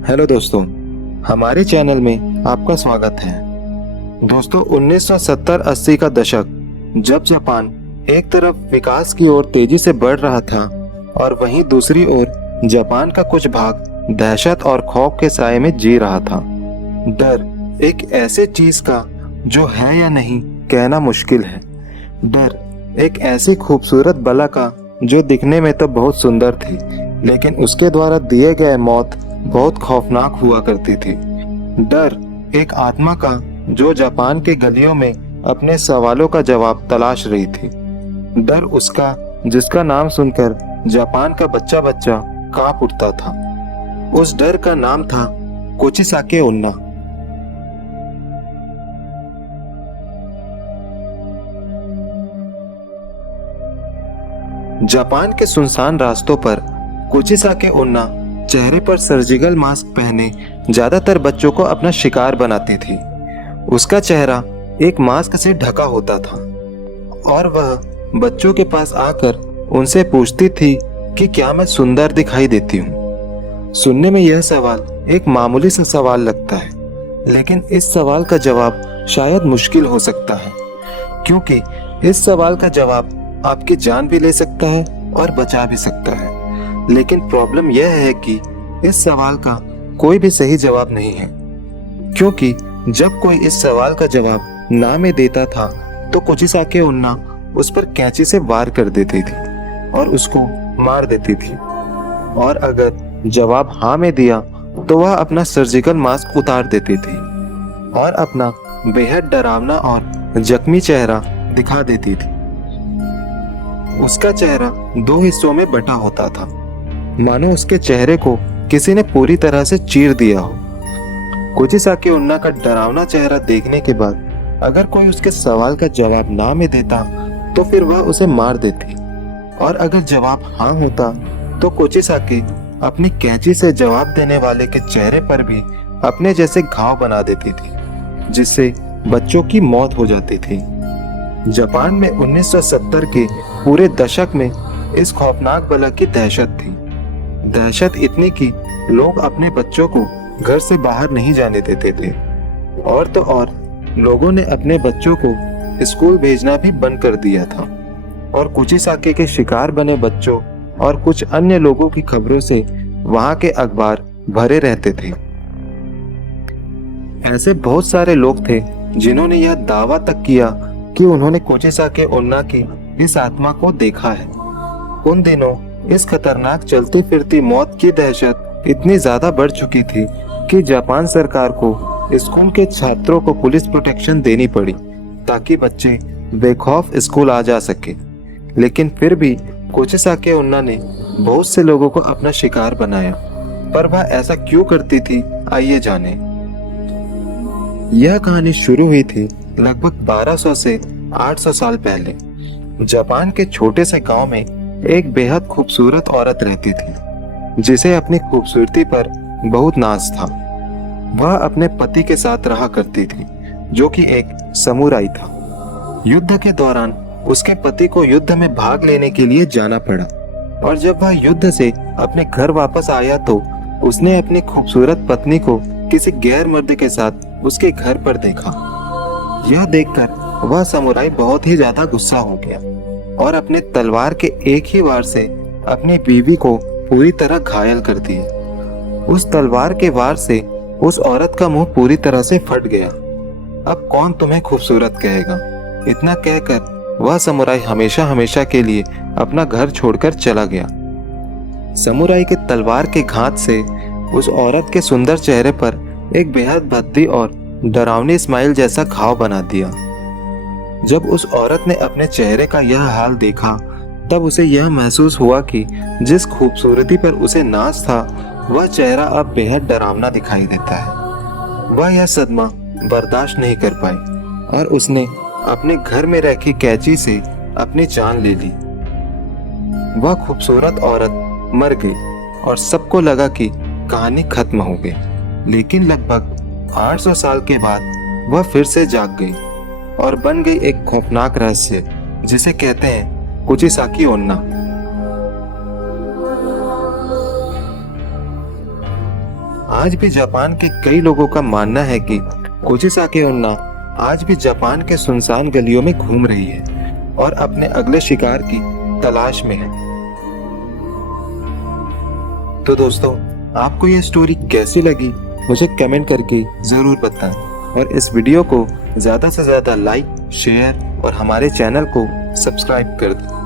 Hello दोस्तों, हमारे channel में आपका स्वागत है। दोस्तों, 1970-80 का दशक, जब जापान एक तरफ विकास की ओर तेजी से बढ़ रहा था और वहीं दूसरी ओर जापान का कुछ भाग दहशत और खौफ के साए में जी रहा था। डर एक ऐसे चीज का जो है या नहीं कहना मुश्किल है। डर एक ऐसी खूबसूरत बला का जो दिखने में तो बहुत सुंदर थी, लेकिन उसके द्वारा दिए गए मौत बहुत खौफनाक हुआ करती थी। डर एक आत्मा का जो जापान के गलियों में अपने सवालों का जवाब तलाश रही थी। डर उसका जिसका नाम सुनकर जापान का बच्चा बच्चा कांप उठता था। उस डर का नाम था कोचिसाके ओन्ना। जापान के सुनसान रास्तों पर कोचिसाके ओन्ना चेहरे पर सर्जिकल मास्क पहने ज्यादातर बच्चों को अपना शिकार बनाती थी। उसका चेहरा एक मास्क से ढका होता था और वह बच्चों के पास आकर उनसे पूछती थी कि क्या मैं सुंदर दिखाई देती हूँ। सुनने में यह सवाल एक मामूली सा सवाल लगता है, लेकिन इस सवाल का जवाब शायद मुश्किल हो सकता है, क्योंकि इस सवाल का जवाब आपकी जान भी ले सकता है और बचा भी सकता है। लेकिन प्रॉब्लम यह है कि इस सवाल का कोई भी सही जवाब नहीं है, क्योंकि जब कोई इस सवाल का जवाब ना में देता था तो कोचिसाके ओन्ना उस पर कैंची से वार कर देती थी और उसको मार देती थी। और अगर जवाब हाँ में दिया तो वह अपना सर्जिकल मास्क उतार देती थी और अपना बेहद डरावना और जख्मी चेहरा दिखा देती थी। उसका चेहरा दो हिस्सों में बटा होता था, मानो उसके चेहरे को किसी ने पूरी तरह से चीर दिया हो। कोचिसाके ओन्ना का डरावना चेहरा देखने के बाद अगर कोई उसके सवाल का जवाब ना में देता तो फिर वह उसे मार देती, और अगर जवाब हाँ होता तो कोचिसाके अपनी कैंची से जवाब देने वाले के चेहरे पर भी अपने जैसे घाव बना देती थी, जिससे बच्चों की मौत हो जाती थी। जापान में 1970 के पूरे दशक में इस खौफनाक बला की दहशत थी। दहशत इतनी कि लोग अपने बच्चों को घर से बाहर नहीं जाने देते थे, और तो और लोगों ने अपने बच्चों को स्कूल भेजना भी बंद कर दिया था। और कोचिसाके के शिकार बने बच्चों और कुछ अन्य लोगों की खबरों से वहां के अखबार भरे रहते थे। ऐसे बहुत सारे लोग थे जिन्होंने यह दावा तक किया कि उन्होंने कोचिसाके ओन्ना की इस आत्मा को देखा है। उन दिनों इस खतरनाक चलती फिरती मौत की दहशत इतनी ज्यादा बढ़ चुकी थी कि जापान सरकार को स्कूल के छात्रों को पुलिस प्रोटेक्शन देनी पड़ी ताकि बच्चे बेखौफ स्कूल आ जा सके। लेकिन फिर भी कोचिसाके ओन्ना ने बहुत से लोगों को अपना शिकार बनाया। पर वह ऐसा क्यों करती थी, आइए जाने। यह कहानी शुरू हुई थी लगभग 1200 से 800 साल पहले। जापान के छोटे से गांव में एक बेहद खूबसूरत औरत रहती थी, जिसे अपनी खूबसूरती पर बहुत नाज था। वह अपने पति के साथ रहा करती थी, जो कि एक समुराई था। युद्ध के दौरान उसके पति को युद्ध में भाग लेने के लिए जाना पड़ा, और जब वह युद्ध से अपने घर वापस आया तो उसने अपनी खूबसूरत पत्नी को किसी गैर मर्द के साथ उसके घर पर देखा। यह देखकर वह समुराई बहुत ही ज्यादा गुस्सा हो गया और अपने तलवार के एक ही वार से अपनी बीवी को पूरी तरह घायल कर दिया। उस तलवार के वार से उस औरत का मुंह पूरी तरह से फट गया। अब कौन तुम्हें खूबसूरत कहेगा? इतना कहकर वह समुराई हमेशा हमेशा के लिए अपना घर छोड़कर चला गया। समुराई के तलवार के घात से उस औरत के सुंदर चेहरे पर एक बेहद भद्दी और डरावनी स्माइल जैसा घाव बना दिया। जब उस औरत ने अपने चेहरे का यह हाल देखा, तब उसे यह महसूस हुआ कि जिस खूबसूरती पर उसे नाज था, वह चेहरा अब बेहद डरावना दिखाई देता है। वह यह सदमा बर्दाश्त नहीं कर पाई और उसने अपने घर में रखी कैंची से अपनी जान ले ली। वह खूबसूरत औरत मर गई और सबको लगा कि कहानी खत्म हो गई। लेकिन लगभग 800 साल के बाद वह फिर से जाग गई और बन गई एक खौफनाक रहस्य, जिसे कहते हैं कोचिसाके ओन्ना। आज भी जापान के कई लोगों का मानना है कि कोजिसाके ओन्ना आज भी जापान के सुनसान गलियों में घूम रही है और अपने अगले शिकार की तलाश में है। तो दोस्तों, आपको ये स्टोरी कैसी लगी मुझे कमेंट करके जरूर बताएं और इस वीडियो को ज्यादा से ज्यादा लाइक, शेयर और हमारे चैनल को सब्सक्राइब कर दें।